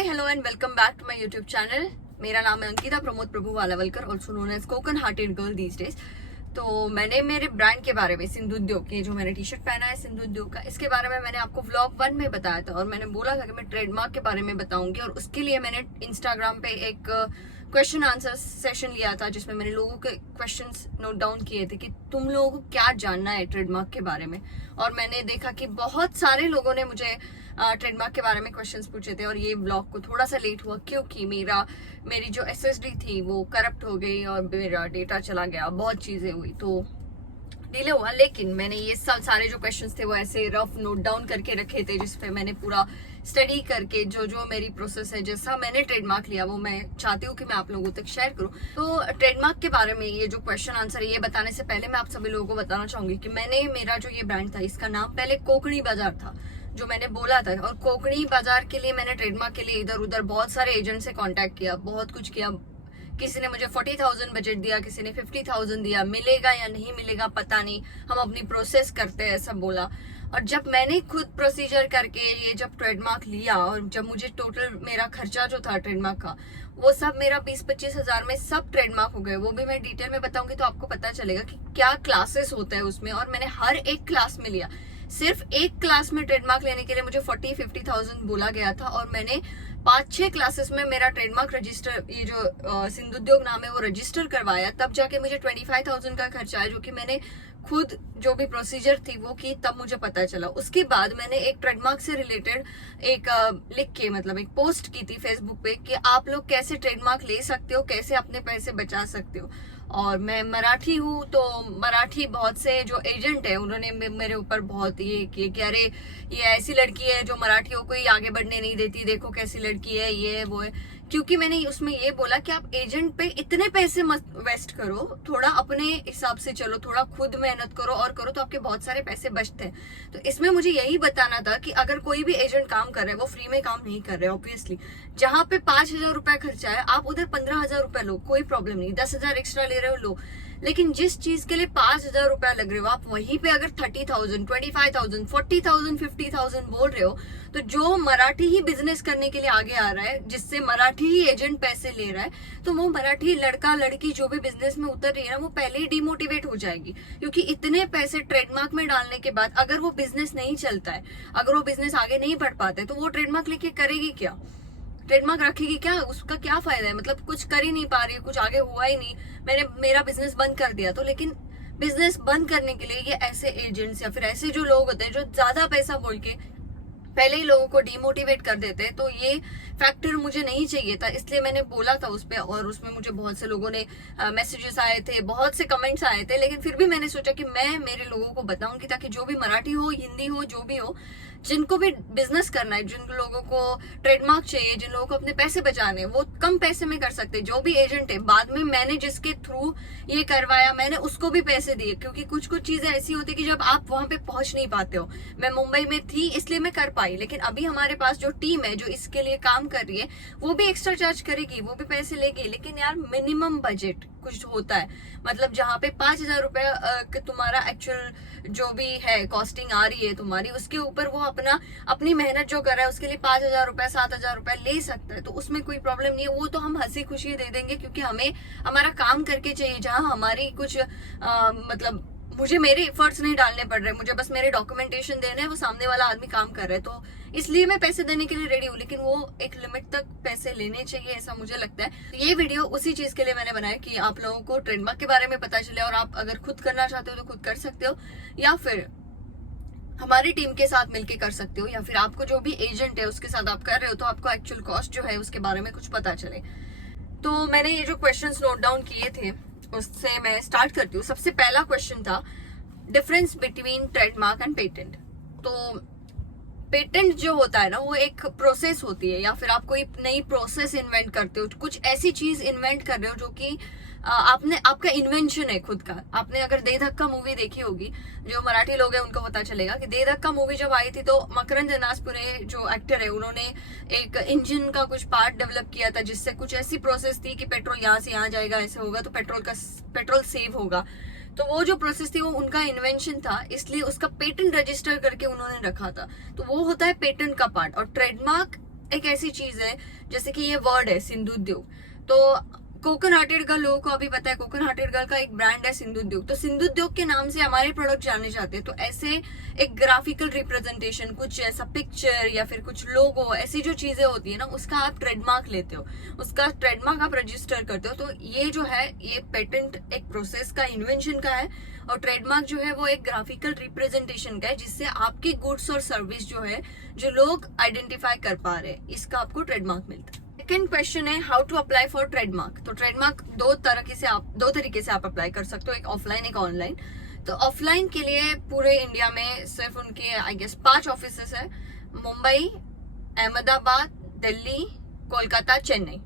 Hi hello and welcome back to my YouTube channel. मेरा नाम है Ankita Pramod Prabhu Walawalkar, also known as Konkan hearted girl these days. तो मैंने मेरे ब्रांड के बारे में, सिंधु उद्योग, ये जो मैंने टी शर्ट पहना है सिंधु उद्योग का, इसके बारे में मैंने आपको व्लॉग 1 में बताया था और मैंने बोला था कि मैं ट्रेडमार्क के बारे में बताऊंगी। और उसके लिए मैंने इंस्टाग्राम पे एक क्वेश्चन आंसर सेशन लिया था जिसमें मैंने लोगों के क्वेश्चंस नोट डाउन किए थे कि तुम लोगों को क्या जानना है ट्रेडमार्क के बारे में। और मैंने देखा कि बहुत सारे लोगों ने मुझे ट्रेडमार्क के बारे में क्वेश्चंस पूछे थे और ये ब्लॉग को थोड़ा सा लेट हुआ क्योंकि मेरी जो एसएसडी थी वो करप्ट हो गई और मेरा डेटा चला गया, बहुत चीजें हुई तो डिले हुआ। लेकिन मैंने ये सब सारे जो क्वेश्चंस थे वो ऐसे रफ नोट डाउन करके रखे थे जिसपे मैंने पूरा स्टडी करके जो मेरी प्रोसेस है, जैसा मैंने ट्रेडमार्क लिया वो मैं चाहती हूँ कि मैं आप लोगों तक शेयर करूँ। तो ट्रेडमार्क के बारे में ये जो क्वेश्चन आंसर है ये बताने से पहले मैं आप सभी लोगों को बताना चाहूंगी कि मेरा जो ये ब्रांड था इसका नाम पहले कोकणी बाजार था, जो मैंने बोला था। और कोकणी बाजार के लिए मैंने ट्रेडमार्क के लिए इधर उधर बहुत सारे एजेंट से कांटेक्ट किया, बहुत कुछ किया। किसी ने मुझे 40,000 बजट दिया, किसी ने 50,000 दिया। मिलेगा या नहीं मिलेगा पता नहीं, हम अपनी प्रोसेस करते हैं ऐसा बोला। और जब मैंने खुद प्रोसीजर करके ये जब ट्रेडमार्क लिया और जब मुझे टोटल मेरा खर्चा जो था ट्रेडमार्क का वो सब मेरा 20-25 हजार में सब ट्रेडमार्क हो गए। वो भी मैं डिटेल में बताऊंगी तो आपको पता चलेगा कि क्या क्लासेस होता है उसमें। और मैंने हर एक क्लास में लिया। सिर्फ एक क्लास में ट्रेडमार्क लेने के लिए मुझे 40-50,000 बोला गया था और मैंने 5-6 क्लासेस में मेरा ट्रेडमार्क रजिस्टर, ये जो सिंधु उद्योग नाम है वो रजिस्टर करवाया, तब जाके मुझे 25,000 का खर्चा आया, जो कि मैंने खुद जो भी प्रोसीजर थी वो की, तब मुझे पता चला। उसके बाद मैंने एक ट्रेडमार्क से रिलेटेड एक लिख के मतलब एक पोस्ट की थी फेसबुक पे कि आप लोग कैसे ट्रेडमार्क ले सकते हो, कैसे अपने पैसे बचा सकते हो। और मैं मराठी हूँ तो मराठी बहुत से जो एजेंट है उन्होंने मेरे ऊपर बहुत ये किए कि अरे ये ऐसी लड़की है जो मराठियों को ही आगे बढ़ने नहीं देती, देखो कैसी लड़की है, ये है वो है। क्योंकि मैंने उसमें ये बोला कि आप एजेंट पे इतने पैसे मत वेस्ट करो, थोड़ा अपने हिसाब से चलो, थोड़ा खुद मेहनत करो और करो तो आपके बहुत सारे पैसे बचते हैं। तो इसमें मुझे यही बताना था कि अगर कोई भी एजेंट काम कर रहा है वो फ्री में काम नहीं कर रहे, ऑब्वियसली। जहां पे 5,000 रुपया खर्चा है आप उधर 15,000 रुपया लो, कोई प्रॉब्लम नहीं। 10,000 एक्स्ट्रा ले रहे हो लो, लेकिन जिस चीज के लिए 5,000 रुपया लग रहे हो आप वहीं पे अगर 30,000, 25,000, 40,000, 50,000 बोल रहे हो, तो जो मराठी ही बिजनेस करने के लिए आगे आ रहा है, जिससे मराठी ही एजेंट पैसे ले रहा है, तो वो मराठी लड़का लड़की जो भी बिजनेस में उतर रही है ना वो पहले ही डिमोटिवेट हो जाएगी। क्योंकि इतने पैसे ट्रेडमार्क में डालने के बाद अगर वो बिजनेस नहीं चलता है, अगर वो बिजनेस आगे नहीं बढ़ पाता है, तो वो ट्रेडमार्क लेके करेगी क्या, ट्रेडमार्क रखेगी क्या, उसका क्या फायदा है। मतलब कुछ कर ही नहीं पा रही, कुछ आगे हुआ ही नहीं। मैंने मेरा बिजनेस बंद कर दिया तो, लेकिन बिजनेस बंद करने के लिए ये ऐसे एजेंट्स या फिर ऐसे जो लोग होते हैं जो ज्यादा पैसा बोल के पहले ही लोगों को डिमोटिवेट कर देते हैं, तो ये फैक्टर मुझे नहीं चाहिए था। इसलिए मैंने बोला था उस पर और उसमें मुझे बहुत से लोगों ने मैसेजेस आए थे, बहुत से कमेंट्स आए थे। लेकिन फिर भी मैंने सोचा कि मैं मेरे लोगों को बताऊंगी ताकि जो भी मराठी हो, हिंदी हो, जो भी हो, जिनको भी बिजनेस करना है, जिन लोगों को ट्रेडमार्क चाहिए, जिन लोगों को अपने पैसे बचाने, वो कम पैसे में कर सकते हैं। जो भी एजेंट है, बाद में मैंने जिसके थ्रू ये करवाया मैंने उसको भी पैसे दिए, क्योंकि कुछ कुछ चीजें ऐसी होती है कि जब आप वहां पे पहुंच नहीं पाते हो। मैं मुंबई में थी इसलिए मैं कर पाई, लेकिन अभी हमारे पास जो टीम है जो इसके लिए काम कर रही है वो भी एक्स्ट्रा चार्ज करेगी, वो भी पैसे लेगी। लेकिन यार मिनिमम बजट कुछ होता है, मतलब जहाँ पे 5,000 रुपया तुम्हारा एक्चुअल जो भी है कॉस्टिंग आ रही है तुम्हारी, उसके ऊपर वो अपनी मेहनत जो कर रहा है उसके लिए 5,000 रुपया 7,000 रुपया ले सकता है। तो उसमें कोई प्रॉब्लम नहीं है, वो तो हम हंसी खुशी दे देंगे क्योंकि हमें हमारा काम करके चाहिए। जहाँ हमारी कुछ मतलब मुझे मेरे एफर्ट्स नहीं डालने पड़ रहे, मुझे बस मेरे डॉक्यूमेंटेशन देने हैं, वो सामने वाला आदमी काम कर रहा है, तो इसलिए मैं पैसे देने के लिए रेडी हूँ। लेकिन वो एक लिमिट तक पैसे लेने चाहिए, ऐसा मुझे लगता है। तो ये वीडियो उसी चीज के लिए मैंने बनाया कि आप लोगों को ट्रेडमार्क के बारे में पता चले और आप अगर खुद करना चाहते हो तो खुद कर सकते हो, या फिर हमारी टीम के साथ मिलके कर सकते हो, या फिर आपको जो भी एजेंट है उसके साथ आप कर रहे हो तो आपको एक्चुअल कॉस्ट जो है उसके बारे में कुछ पता चले। तो मैंने ये जो क्वेश्चंस नोट डाउन किए थे उससे मैं स्टार्ट करती हूँ। सबसे पहला क्वेश्चन था difference between trademark and patent. तो पेटेंट जो होता है ना वो एक प्रोसेस होती है, या फिर आप कोई नई प्रोसेस इन्वेंट करते हो, कुछ ऐसी चीज इन्वेंट कर रहे हो जो कि आपका इन्वेंशन है खुद का। आपने अगर दे धक्का मूवी देखी होगी, जो मराठी लोग हैं उनको पता चलेगा कि दे धक्का मूवी जब आई थी तो मकरंद अनासपुरे जो एक्टर है उन्होंने एक इंजन का कुछ पार्ट डेवलप किया था जिससे कुछ ऐसी प्रोसेस थी कि पेट्रोल यहाँ से यहाँ जाएगा, ऐसे होगा तो पेट्रोल सेव होगा। तो वो जो प्रोसेस थी वो उनका इन्वेंशन था, इसलिए उसका पेटेंट रजिस्टर करके उन्होंने रखा था। तो वो होता है पेटेंट का पार्ट। और ट्रेडमार्क एक ऐसी चीज है जैसे कि ये वर्ड है सिंधु उद्योग, तो कोकन हार्टेड गर्ल लोगों को अभी पता है, कोकन हार्टेड गर्ल का एक ब्रांड है सिंधु उद्योग, तो सिंधु उद्योग के नाम से हमारे प्रोडक्ट जाने जाते हैं। तो ऐसे एक ग्राफिकल रिप्रेजेंटेशन, कुछ ऐसा पिक्चर या फिर कुछ लोगो, ऐसी जो चीजें होती है ना, उसका आप ट्रेडमार्क लेते हो, उसका ट्रेडमार्क आप रजिस्टर करते हो। तो ये जो है ये पेटेंट एक प्रोसेस का, इन्वेंशन का है, और ट्रेडमार्क जो है वो एक ग्राफिकल रिप्रेजेंटेशन का है, जिससे आपकी गुड्स और सर्विस जो है जो लोग आइडेंटिफाई कर पा रहे हैं, इसका आपको ट्रेडमार्क मिलता है। सेकेंड क्वेश्चन है how to apply for trademark. तो ट्रेडमार्क दो तरीके से आप अप्लाई कर सकते हो, एक ऑफलाइन एक ऑनलाइन। तो ऑफलाइन के लिए पूरे इंडिया में सिर्फ उनके आई गेस 5 ऑफिसेस है, मुंबई, अहमदाबाद, दिल्ली, कोलकाता, चेन्नई,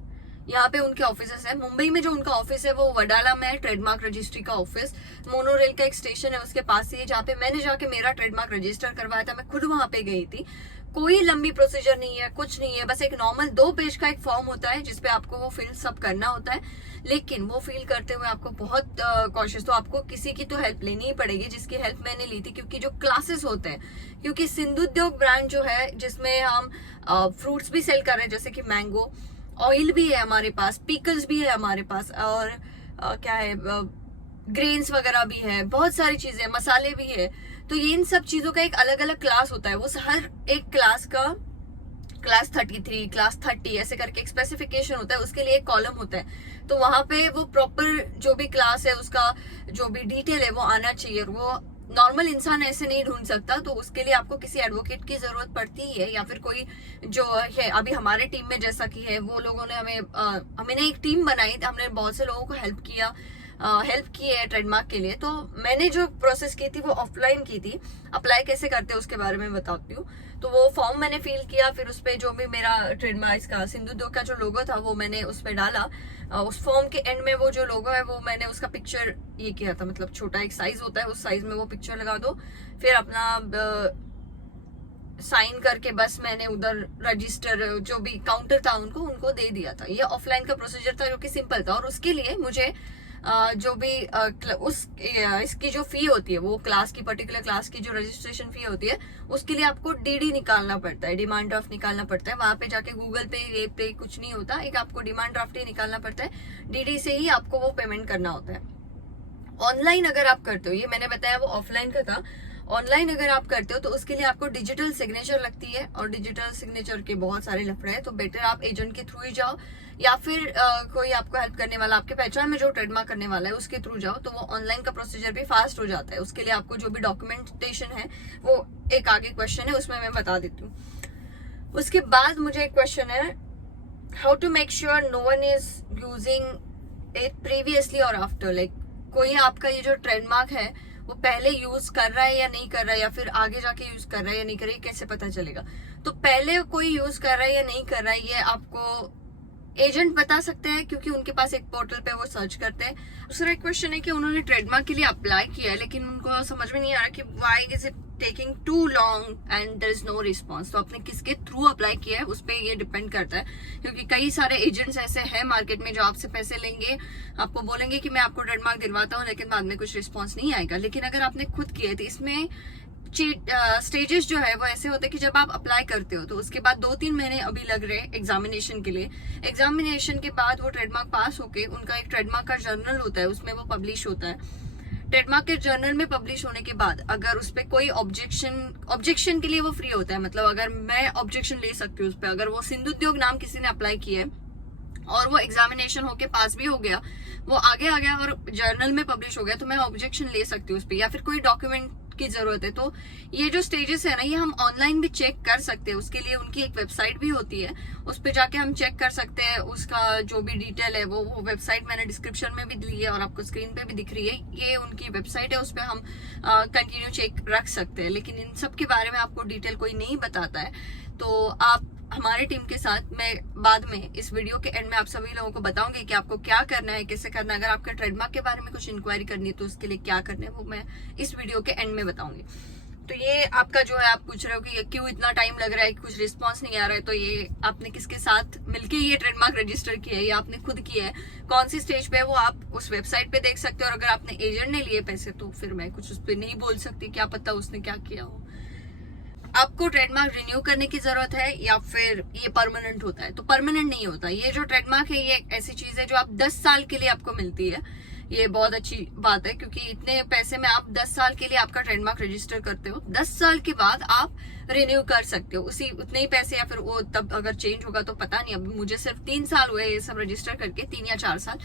यहाँ पे उनके ऑफिसेस है। मुंबई में जो उनका ऑफिस है वो वडाला में है, ट्रेडमार्क रजिस्ट्री का ऑफिस, मोनोरेल का एक स्टेशन है उसके पास ही है, जहाँ पे मैंने जाके मेरा ट्रेडमार्क रजिस्टर करवाया था। मैं खुद वहां पे गई थी। कोई लंबी प्रोसीजर नहीं है, कुछ नहीं है, बस एक नॉर्मल 2 पेज का एक फॉर्म होता है जिसपे आपको वो फिल सब करना होता है। लेकिन वो फिल करते हुए आपको बहुत कॉशियस, तो आपको किसी की तो हेल्प लेनी ही पड़ेगी, जिसकी हेल्प मैंने ली थी, क्योंकि जो क्लासेस होते हैं, क्योंकि सिंधु उद्योग ब्रांड जो है जिसमें हम फ्रूट्स भी सेल कर रहे हैं, जैसे कि मैंगो, ऑयल भी है हमारे पास, पिकल्स भी है हमारे पास, और क्या है, ग्रेन्स वगैरह भी है, बहुत सारी चीजें, मसाले भी है। तो ये इन सब चीजों का एक अलग अलग क्लास होता है, वो हर एक क्लास का क्लास 33, क्लास 30 ऐसे करके एक स्पेसिफिकेशन होता है, उसके लिए एक कॉलम होता है। तो वहां पे वो प्रॉपर जो भी क्लास है उसका जो भी डिटेल है वो आना चाहिए, और वो नॉर्मल इंसान ऐसे नहीं ढूंढ सकता। तो उसके लिए आपको किसी एडवोकेट की जरूरत पड़ती है, या फिर कोई जो है अभी हमारे टीम में जैसा कि है, वो लोगों ने हमने एक टीम बनाई, हमने बहुत से लोगों को हेल्प की है ट्रेडमार्क के लिए। तो मैंने जो प्रोसेस की थी वो ऑफलाइन की थी। अप्लाई कैसे करते हैं उसके बारे में बताती हूँ। तो वो फॉर्म मैंने फिल किया, फिर उस पर जो भी मेरा ट्रेडमार्क का सिंधु उद्योग का जो लोगो था वो मैंने उस पर डाला। उस फॉर्म के एंड में वो जो लोगो है वो मैंने उसका पिक्चर ये किया था, मतलब छोटा एक साइज होता है, उस साइज में वो पिक्चर लगा दो, फिर अपना साइन करके बस मैंने उधर रजिस्टर जो भी काउंटर था उनको दे दिया था। ये ऑफलाइन का प्रोसीजर था जो कि सिंपल था। और उसके लिए मुझे जो भी इसकी जो फी होती है, वो क्लास की, पर्टिकुलर क्लास की जो रजिस्ट्रेशन फी होती है, उसके लिए आपको डीडी निकालना पड़ता है, डिमांड ड्राफ्ट निकालना पड़ता है। वहां पे जाके गूगल पे, ये पे कुछ नहीं होता, एक आपको डिमांड ड्राफ्ट ही निकालना पड़ता है, डीडी से ही आपको वो पेमेंट करना होता है। ऑनलाइन अगर आप करते हो, ये मैंने बताया वो ऑफलाइन का था, ऑनलाइन अगर आप करते हो तो उसके लिए आपको डिजिटल सिग्नेचर लगती है, और डिजिटल सिग्नेचर के बहुत सारे लफड़े हैं। तो बेटर आप एजेंट के थ्रू ही जाओ, या फिर कोई आपको हेल्प करने वाला, आपके पहचान में जो ट्रेडमार्क करने वाला है उसके थ्रू जाओ, तो वो ऑनलाइन का प्रोसीजर भी फास्ट हो जाता है। उसके लिए आपको जो भी डॉक्यूमेंटेशन है वो एक आगे क्वेश्चन है, उसमें मैं बता देती हूँ। उसके बाद मुझे एक क्वेश्चन है, how to make sure no one is using it previously और आफ्टर। लाइक कोई आपका ये जो ट्रेडमार्क है वो पहले यूज कर रहा है या नहीं कर रहा है, या फिर आगे जाके यूज कर रहा है या नहीं कर रहा है, कैसे पता चलेगा। तो पहले कोई यूज कर रहा है या नहीं कर रहा है ये आपको एजेंट बता सकते हैं, क्योंकि उनके पास एक पोर्टल पे वो सर्च करते हैं। दूसरा एक क्वेश्चन है कि उन्होंने ट्रेडमार्क के लिए अप्लाई किया है, लेकिन उनको समझ में नहीं आ रहा कि why is it taking too long and there is no response. तो आपने किसके थ्रू अप्लाई किया है उस पर ये डिपेंड करता है, क्योंकि कई सारे एजेंट्स ऐसे हैं मार्केट में जो आपसे पैसे लेंगे, आपको बोलेंगे कि मैं आपको ट्रेडमार्क दिलवाता हूँ, लेकिन बाद में कुछ रिस्पॉन्स नहीं आएगा। लेकिन अगर आपने खुद किया है तो इसमें स्टेजेस जो है वो ऐसे होते हैं कि जब आप अप्लाई करते हो तो उसके बाद 2-3 महीने अभी लग रहे हैं एग्जामिनेशन के लिए। एग्जामिनेशन के बाद वो ट्रेडमार्क पास होके उनका एक ट्रेडमार्क का जर्नल होता है, उसमें वो पब्लिश होता है। ट्रेडमार्क के जर्नल में पब्लिश होने के बाद अगर उस पर कोई ऑब्जेक्शन के लिए वो फ्री होता है, मतलब अगर मैं ऑब्जेक्शन ले सकती हूँ उस पर, अगर वो सिंधु उद्योग नाम किसी ने अप्लाई किया है और वो एग्जामिनेशन होके पास भी हो गया, वो आगे आ गया और जर्नल में पब्लिश हो गया, तो मैं ऑब्जेक्शन ले सकती हूँ उस पर, या फिर कोई डॉक्यूमेंट की जरूरत है। तो ये जो स्टेजेस है ना, ये हम ऑनलाइन भी चेक कर सकते हैं। उसके लिए उनकी एक वेबसाइट भी होती है, उस पर जाके हम चेक कर सकते हैं उसका जो भी डिटेल है। वो वेबसाइट मैंने डिस्क्रिप्शन में भी दी है और आपको स्क्रीन पे भी दिख रही है, ये उनकी वेबसाइट है, उस पर हम कंटिन्यू चेक रख सकते हैं। लेकिन इन सब के बारे में आपको डिटेल कोई नहीं बताता है, तो आप हमारी टीम के साथ, मैं बाद में इस वीडियो के एंड में आप सभी लोगों को बताऊंगी कि आपको क्या करना है, कैसे करना है। अगर आपके ट्रेडमार्क के बारे में कुछ इंक्वायरी करनी है तो उसके लिए क्या करना है वो मैं इस वीडियो के एंड में बताऊंगी। तो ये आपका जो है, आप पूछ रहे हो कि क्यों इतना टाइम लग रहा है, कुछ रिस्पॉन्स नहीं आ रहा है, तो ये आपने किसके साथ मिलके ये ट्रेडमार्क रजिस्टर किया है, या आपने खुद किया है, कौन सी स्टेज पे है वो आप उस वेबसाइट पे देख सकते हो। और अगर आपने एजेंट ने लिए पैसे तो फिर मैं कुछ उस पर नहीं बोल सकती, क्या पता उसने क्या किया हो। आपको ट्रेडमार्क रिन्यू करने की जरूरत है या फिर ये परमानेंट होता है? तो परमानेंट नहीं होता। ये जो ट्रेडमार्क है ये ऐसी चीज है जो आप 10 साल के लिए आपको मिलती है। ये बहुत अच्छी बात है क्योंकि इतने पैसे में आप 10 साल के लिए आपका ट्रेडमार्क रजिस्टर करते हो। 10 साल के बाद आप रिन्यू कर सकते हो उसी उतने ही पैसे, या फिर वो तब अगर चेंज होगा तो पता नहीं। अभी मुझे सिर्फ 3 साल हुए ये सब रजिस्टर करके, 3 या 4 साल।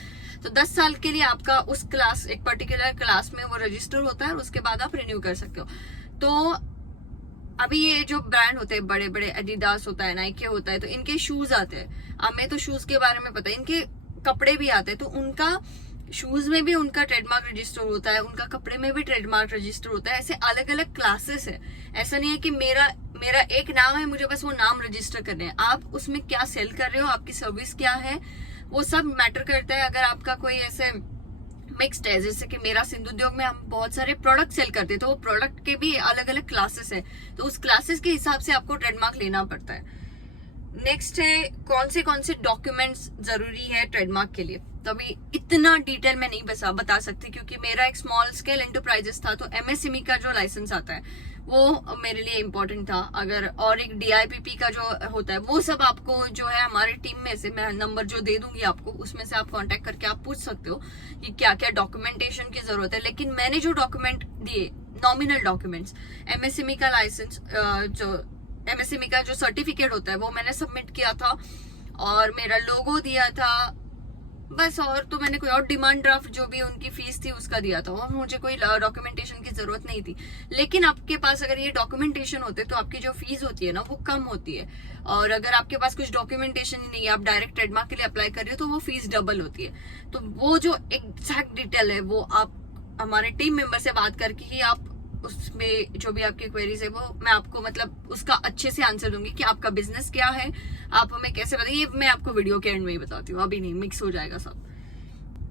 तो 10 साल के लिए आपका उस क्लास, एक पर्टिकुलर क्लास में वो रजिस्टर होता है और उसके बाद आप रिन्यू कर सकते हो। तो अभी ये जो ब्रांड होते हैं बड़े बड़े, एडिडास होता है, नाइके होता है, तो इनके शूज आते हैं। हमें तो शूज के बारे में पता है, इनके कपड़े भी आते हैं। तो उनका शूज में भी उनका ट्रेडमार्क रजिस्टर होता है, उनका कपड़े में भी ट्रेडमार्क रजिस्टर होता है। ऐसे अलग अलग क्लासेस है। ऐसा नहीं है कि मेरा एक नाम है, मुझे बस वो नाम रजिस्टर करने हैं। आप उसमें क्या सेल कर रहे हो, आपकी सर्विस क्या है, वो सब मैटर करता है। अगर आपका कोई ऐसे मिक्स्ड है, जैसे कि मेरा सिंधु उद्योग में हम बहुत सारे प्रोडक्ट सेल करते हैं, तो वो प्रोडक्ट के भी अलग अलग क्लासेस है। तो उस क्लासेस के हिसाब से आपको ट्रेडमार्क लेना पड़ता है। नेक्स्ट है कौन से डॉक्यूमेंट्स जरूरी है ट्रेडमार्क के लिए। तो अभी इतना डिटेल में नहीं बता सकती क्योंकि मेरा एक स्मॉल स्केल एंटरप्राइजेस था। तो एमएसएमई का जो लाइसेंस आता है वो मेरे लिए इम्पोर्टेंट था। अगर और एक डीआईपीपी का जो होता है वो सब आपको जो है हमारी टीम में से, मैं नंबर जो दे दूंगी आपको, उसमें से आप कांटेक्ट करके आप पूछ सकते हो कि क्या क्या डॉक्यूमेंटेशन की जरूरत है। लेकिन मैंने जो डॉक्यूमेंट दिए, नॉमिनल डॉक्यूमेंट्स, एमएसएमई का लाइसेंस, जो एमएसएमई का जो सर्टिफिकेट होता है वो मैंने सबमिट किया था और मेरा लोगो दिया था बस। और तो मैंने कोई और डिमांड ड्राफ्ट जो भी उनकी फीस थी उसका दिया था, और मुझे कोई डॉक्यूमेंटेशन की जरूरत नहीं थी। लेकिन आपके पास अगर ये डॉक्यूमेंटेशन होते तो आपकी जो फीस होती है ना वो कम होती है। और अगर आपके पास कुछ डॉक्यूमेंटेशन ही नहीं है, आप डायरेक्ट ट्रेडमार्क के लिए अप्लाई कर रहे हो, तो वो फीस डबल होती है। तो वो जो एग्जैक्ट डिटेल है वो आप हमारे टीम मेंबर से बात करके ही आप उसमें जो भी आपकी क्वेरीज है वो मैं आपको मतलब उसका अच्छे से आंसर दूंगी कि आपका बिजनेस क्या है, आप हमें कैसे बताइए। मैं आपको वीडियो के एंड में ही बताती हूँ, अभी नहीं, मिक्स हो जाएगा सब।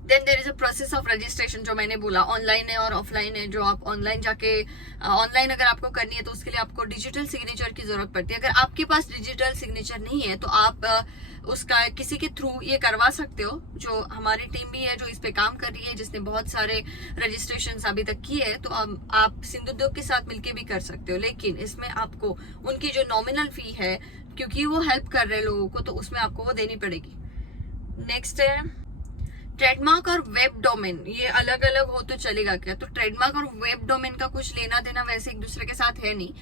Then there is a process of registration, जो मैंने बोला ऑनलाइन है और ऑफलाइन है। जो आप ऑनलाइन जाके, ऑनलाइन अगर आपको करनी है तो उसके लिए आपको डिजिटल सिग्नेचर की जरूरत पड़ती है। अगर आपके पास डिजिटल सिग्नेचर नहीं है तो आप उसका किसी के थ्रू ये करवा सकते हो। जो हमारी टीम भी है जो इस पे काम कर रही है, जिसने बहुत सारे रजिस्ट्रेशन अभी तक किए है, तो आप सिंधु उद्योग के साथ मिलके भी कर सकते हो। लेकिन इसमें आपको उनकी जो नॉमिनल फी है, क्योंकि वो हेल्प कर रहे हैं लोगों को, तो उसमें आपको वो देनी पड़ेगी। नेक्स्ट है ट्रेडमार्क और वेब डोमेन। ये अलग अलग हो तो चलेगा क्या? तो ट्रेडमार्क और वेब डोमेन का कुछ लेना देना वैसे एक दूसरे के साथ है नहीं,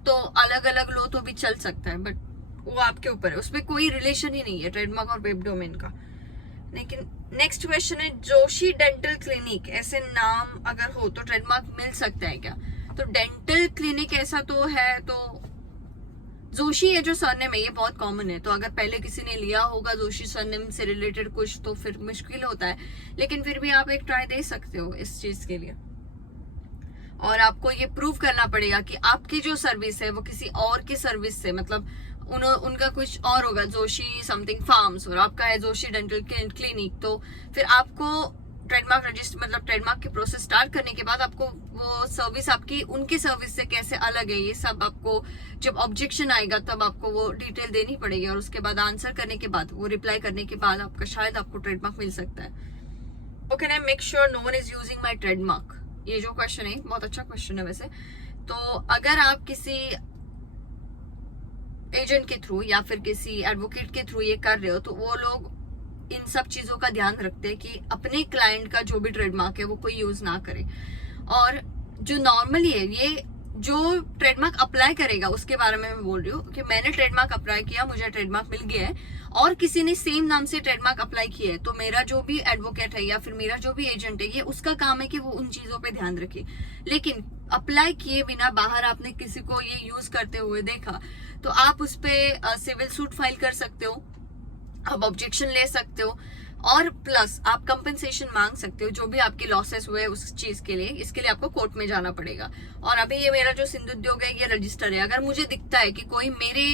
तो अलग अलग लो तो भी चल सकता है, बट वो आपके ऊपर है, उसमें कोई रिलेशन ही नहीं है ट्रेडमार्क और वेब डोमेन का। लेकिन नेक्स्ट क्वेश्चन है जोशी डेंटल क्लिनिक, ऐसे नाम अगर हो तो ट्रेडमार्क मिल सकता है क्या? तो डेंटल क्लिनिक ऐसा तो है, तो जोशी है जो सरनेम है ये बहुत कॉमन है। तो अगर पहले किसी ने लिया होगा जोशी सरनेम से रिलेटेड कुछ तो फिर मुश्किल होता है, लेकिन फिर भी आप एक ट्राई दे सकते हो इस चीज के लिए। और आपको ये प्रूव करना पड़ेगा कि आपकी जो सर्विस है वो किसी और की सर्विस से, मतलब उनका कुछ और होगा, जोशी समथिंग फार्म्स, और आपका है जोशी डेंटल क्लिनिक। तो फिर आपको ट्रेडमार्क रजिस्टर, मतलब ट्रेडमार्क की प्रोसेस स्टार्ट करने के बाद आपको वो सर्विस आपकी उनकी सर्विस से कैसे अलग है, ये सब आपको जब ऑब्जेक्शन आएगा तब आपको वो डिटेल देनी पड़ेगी। और उसके बाद आंसर करने के बाद, वो रिप्लाई करने के बाद आपका शायद आपको ट्रेडमार्क मिल सकता है। ओके ना, make sure no one is using my trademark, ये जो क्वेश्चन है बहुत अच्छा क्वेश्चन है वैसे। तो अगर आप किसी एजेंट के थ्रू या फिर किसी एडवोकेट के थ्रू ये कर रहे हो, तो वो लोग इन सब चीजों का ध्यान रखते हैं कि अपने क्लाइंट का जो भी ट्रेडमार्क है वो कोई यूज ना करे। और जो नॉर्मली है, ये जो ट्रेडमार्क अप्लाई करेगा उसके बारे में मैं बोल रही हूँ कि मैंने ट्रेडमार्क अप्लाई किया, मुझे ट्रेडमार्क मिल गया है, और किसी ने सेम नाम से ट्रेडमार्क अप्लाई किया है, तो मेरा जो भी एडवोकेट है या फिर मेरा जो भी एजेंट है, ये उसका काम है कि वो उन चीजों पे ध्यान रखे। लेकिन अप्लाई किए बिना बाहर आपने किसी को ये यूज करते हुए देखा तो आप उस पर सिविल सूट फाइल कर सकते हो, आप ऑब्जेक्शन ले सकते हो, और प्लस आप कंपनसेशन मांग सकते हो जो भी आपके लॉसेस हुए उस चीज के लिए। इसके लिए आपको कोर्ट में जाना पड़ेगा। और अभी ये मेरा जो सिंधु उद्योग है ये रजिस्टर है। अगर मुझे दिखता है कि कोई मेरे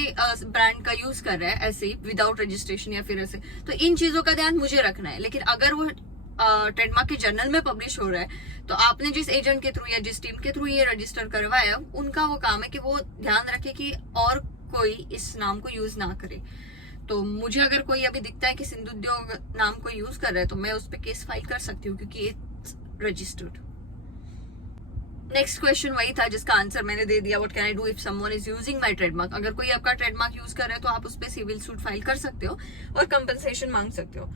ब्रांड का यूज कर रहा है ऐसे ही विदाउट रजिस्ट्रेशन या फिर ऐसे, तो इन चीजों का ध्यान मुझे रखना है। लेकिन अगर वो ट्रेडमार्क के जर्नल में पब्लिश हो रहा है, तो आपने जिस एजेंट के थ्रू या जिस टीम के थ्रू ये रजिस्टर करवाया, उनका वो काम है कि वो ध्यान रखे कि और कोई इस नाम को यूज ना करे। तो मुझे अगर कोई अभी दिखता है कि सिंधु उद्योग नाम को यूज कर रहा है, तो मैं उस पर केस फाइल कर सकती हूँ क्योंकि इट्स रजिस्टर्ड। नेक्स्ट क्वेश्चन वही था जिसका आंसर मैंने दे दिया, what can I do if someone is using my trademark. अगर कोई आपका ट्रेडमार्क यूज कर रहा है तो आप उस पर सिविल सूट फाइल कर सकते हो और कंपनसेशन मांग सकते हो।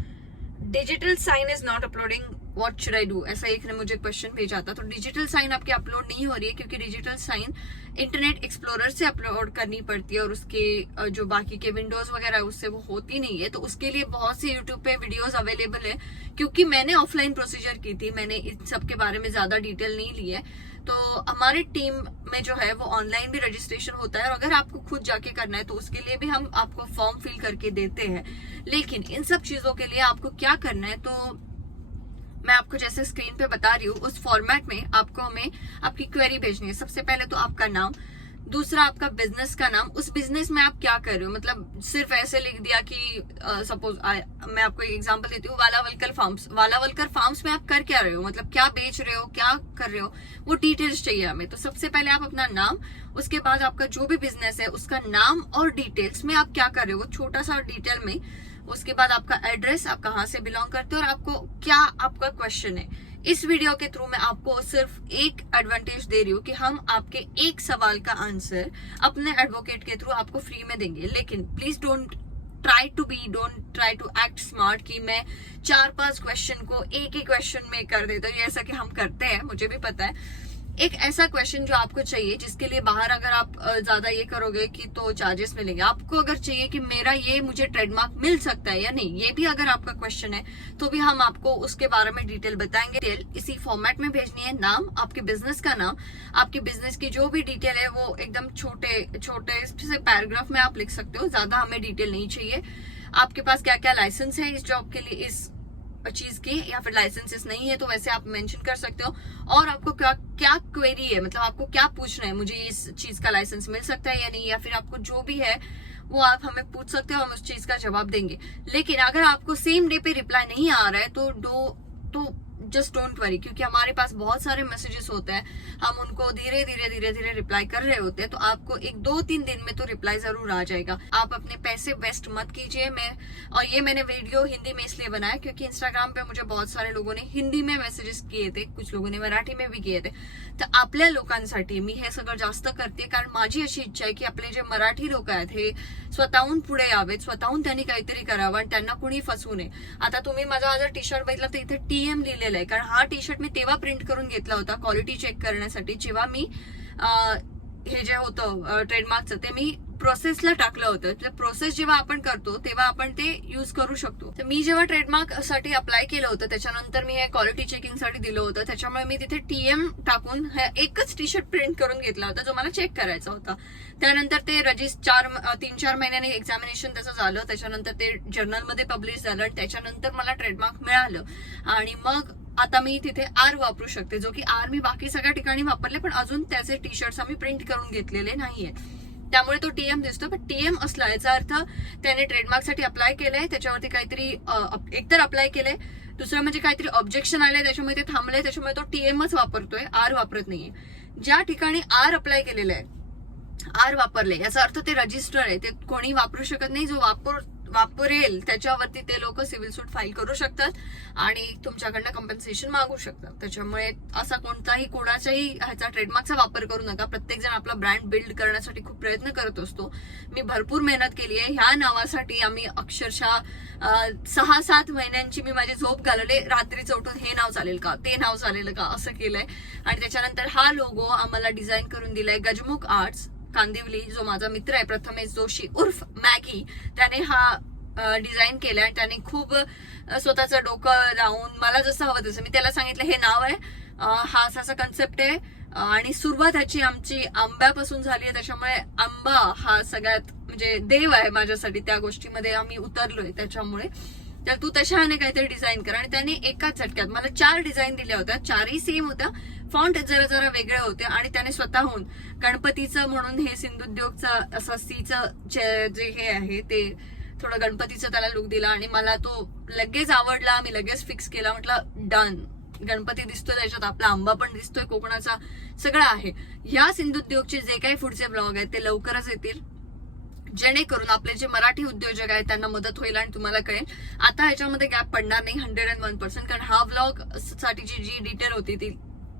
Digital sign is not uploading, what should I do, ऐसा एक ने मुझे क्वेश्चन भेजा था। तो डिजिटल साइन आपकी अपलोड नहीं हो रही है क्योंकि डिजिटल साइन इंटरनेट एक्सप्लोरर से अपलोड करनी पड़ती है और उसके जो बाकी के विंडोज वगैरह है उससे वो होती नहीं है। तो उसके लिए बहुत सी यूट्यूब पे वीडियोस अवेलेबल है। क्योंकि मैंने ऑफलाइन प्रोसीजर की थी, मैंने इन सब के बारे में ज्यादा डिटेल नहीं ली है। तो हमारी टीम में जो है वो ऑनलाइन भी रजिस्ट्रेशन होता है और अगर आपको खुद जाके करना है तो उसके लिए भी हम आपको फॉर्म फिल करके देते हैं। लेकिन इन सब चीजों के लिए आपको क्या करना है, तो मैं आपको जैसे स्क्रीन पे बता रही हूँ उस फॉर्मेट में आपको हमें आपकी क्वेरी भेजनी है। सबसे पहले तो आपका नाम, दूसरा आपका बिजनेस का नाम, उस बिजनेस में आप क्या कर रहे हो, मतलब सिर्फ ऐसे लिख दिया कि सपोज मैं आपको एक एग्जांपल देती हूँ, वालावलकर फार्म्स। वालावलकर फार्म्स में आप कर क्या रहे हो, मतलब क्या बेच रहे हो, क्या कर रहे हो, वो डिटेल्स चाहिए हमें। तो सबसे पहले आप अपना नाम, उसके बाद आपका जो भी बिजनेस है उसका नाम और डिटेल्स में आप क्या कर रहे हो वो छोटा सा डिटेल में, उसके बाद आपका एड्रेस, आप कहाँ से बिलोंग करते हो और आपको क्या आपका क्वेश्चन है। इस वीडियो के थ्रू मैं आपको सिर्फ एक एडवांटेज दे रही हूँ कि हम आपके एक सवाल का आंसर अपने एडवोकेट के थ्रू आपको फ्री में देंगे। लेकिन please don't try to act smart कि मैं 4-5 क्वेश्चन को एक ही क्वेश्चन में कर देता हूँ, जैसा कि हम करते हैं, मुझे भी पता है। एक ऐसा क्वेश्चन जो आपको चाहिए जिसके लिए बाहर अगर आप ज्यादा ये करोगे कि तो चार्जेस मिलेंगे। आपको अगर चाहिए कि मेरा ये मुझे ट्रेडमार्क मिल सकता है या नहीं, ये भी अगर आपका क्वेश्चन है तो भी हम आपको उसके बारे में डिटेल बताएंगे। डिटेल इसी फॉर्मेट में भेजनी है, नाम, आपके बिजनेस का नाम, आपके बिजनेस की जो भी डिटेल है वो एकदम छोटे से पैराग्राफ में आप लिख सकते हो, ज्यादा हमें डिटेल नहीं चाहिए। आपके पास क्या क्या लाइसेंस है इस जॉब के लिए, इस चीज की, या फिर लाइसेंसेस नहीं है तो वैसे आप मेंशन कर सकते हो। और आपको क्या क्वेरी है, मतलब आपको क्या पूछना है, मुझे इस चीज का लाइसेंस मिल सकता है या नहीं, या फिर आपको जो भी है वो आप हमें पूछ सकते हो, हम उस चीज का जवाब देंगे। लेकिन अगर आपको सेम डे पे रिप्लाई नहीं आ रहा है तो जस्ट डोंट वरी, क्योंकि हमारे पास बहुत सारे मैसेजेस होते हैं, हम उनको धीरे धीरे रिप्लाई कर रहे होते हैं। तो आपको 1-2-3 दिन में तो रिप्लाई जरूर आ जाएगा। आप अपने पैसे वेस्ट मत कीजिए। और ये मैंने वीडियो हिंदी में इसलिए बनाया क्योंकि इंस्टाग्राम पे मुझे बहुत सारे लोगों ने हिंदी में मेसेजेस किए थे, कुछ लोगों ने मराठी में भी किए थे। तर आपल्या लोकांसाठी मी हे सगळं जास्त करते, कारण माझी अशी इच्छा आहे की आपले जे मराठी लोक आहेत हे स्वतःहून पुढे यावेत, स्वतःहून त्यांनी काहीतरी करावं आणि त्यांना कुणी फसवू नये। आता तुम्ही माझा हा जर टी शर्ट बघितला तर इथे TM लिहिलेलं आहे, कारण हा टी शर्ट मी तेव्हा प्रिंट करून घेतला होता क्वालिटी चेक करण्यासाठी, जेव्हा मी हे जे होतं ट्रेडमार्कचं ते मी प्रोसेसला टाकलं होतं। प्रोसेस जेव्हा आपण करतो तेव्हा आपण ते यूज करू शकतो। तर मी जेव्हा ट्रेडमार्क साठी अप्लाय केलं होतं त्याच्यानंतर मी हे क्वालिटी चेकिंग साठी दिलं होतं, त्याच्यामुळे मी तिथे TM टाकून एकच टी शर्ट प्रिंट करून घेतला होता जो मला चेक करायचा होता। त्यानंतर ते 3-4 महिन्यांनी एक्झामिनेशन त्याचं झालं, त्याच्यानंतर ते जर्नलमध्ये पब्लिश झालं आणि त्याच्यानंतर मला ट्रेडमार्क मिळालं आणि मग आता मी तिथे R वापरू शकते, जो की R मी बाकी सगळ्या ठिकाणी वापरले पण अजून त्याचे टी शर्ट्स आम्ही प्रिंट करून घेतलेले नाहीये, त्यामुळे तो TM दिसतो। पण TM असला याचा अर्थ त्याने ट्रेडमार्क साठी अप्लाय केलंय, त्याच्यावरती काहीतरी एकतर अप्लाय केलंय, दुसरं म्हणजे काहीतरी ऑब्जेक्शन आलंय त्याच्यामुळे ते थांबलंय, त्याच्यामुळे तो TMच वापरतोय, R वापरत नाहीये। ज्या ठिकाणी R अप्लाय केलेलं आहे, R वापरले याचा अर्थ ते रजिस्टर आहे, ते कोणी वापरू शकत नाही। जो वापरेल त्याच्यावरती ते लोक सिव्हिल सूट फाईल करू शकतात आणि तुमच्याकडनं कंपन्सेशन मागू शकतात। त्याच्यामुळे असा कोणाचाही ह्याचा ट्रेडमार्कचा वापर करू नका। प्रत्येक जण आपला ब्रँड बिल्ड करण्यासाठी खूप प्रयत्न करत असतो। मी भरपूर मेहनत केली आहे ह्या नावासाठी। आम्ही अक्षरशः 6-7 महिन्यांची मी माझी झोप घालवले, रात्रीचं उठून हे नाव चालेल का, ते नाव चालेल का, असं केलंय। आणि त्याच्यानंतर हा लोगो आम्हाला डिझाईन करून दिलाय गजमुख आर्ट्स कांदिवली, जो माझा मित्र आहे प्रथमेश जोशी उर्फ मॅगी, त्याने हा डिझाईन केला आणि त्याने खूप स्वतःचं डोकं लावून मला जसं हवं तसं, मी त्याला सांगितलं हे नाव आहे, हा असा कन्सेप्ट आहे आणि सुरुवात ह्याची आमची आंब्यापासून झाली आहे, त्याच्यामुळे आंबा हा सगळ्यात म्हणजे देव आहे माझ्यासाठी, त्या गोष्टीमध्ये आम्ही उतरलोय। त्याच्यामुळे तर तू तशाने काहीतरी डिझाईन कर, आणि त्याने एकाच झटक्यात मला 4 डिझाईन दिल्या होत्या, 4ही सेम होत्या, फॉन्ट जरा वेगळे होते आणि त्याने स्वतःहून गणपतीचं म्हणून हे सिंधुद्योगचं असं सीचं जे हे आहे ते थोडं गणपतीचं त्याला लुक दिला आणि मला तो लगेच आवडला। मी लगेच फिक्स केला, म्हटलं डन, गणपती दिसतोय त्याच्यात, आपला आंबा पण दिसतोय, कोकणाचा सगळं आहे। ह्या सिंधुद्योगचे जे काही पुढचे ब्लॉग आहेत ते लवकरच येतील, जेणेकरून आपले जे मराठी उद्योजक आहेत त्यांना मदत होईल आणि तुम्हाला कळेल। आता ह्याच्यामध्ये गॅप पडणार नाही 101%, कारण हा ब्लॉग साठी जी डिटेल होती ती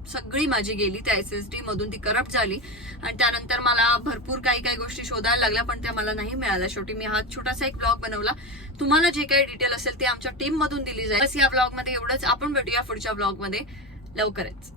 सगळी माझी गेली त्या SSD मधून, ती करप्ट झाली. आणि त्यानंतर मला भरपूर काही गोष्टी शोधायला लागल्या, पण त्या मला नाही मिळाल्या. शेवटी मी हा छोटासा एक ब्लॉग बनवला. तुम्हाला जे काही डिटेल असेल ते आमच्या टीम मधून दिली जाईल. बस या ब्लॉग मध्ये एवढंच. आपण भेटूया पुढच्या ब्लॉग मध्ये लवकरच.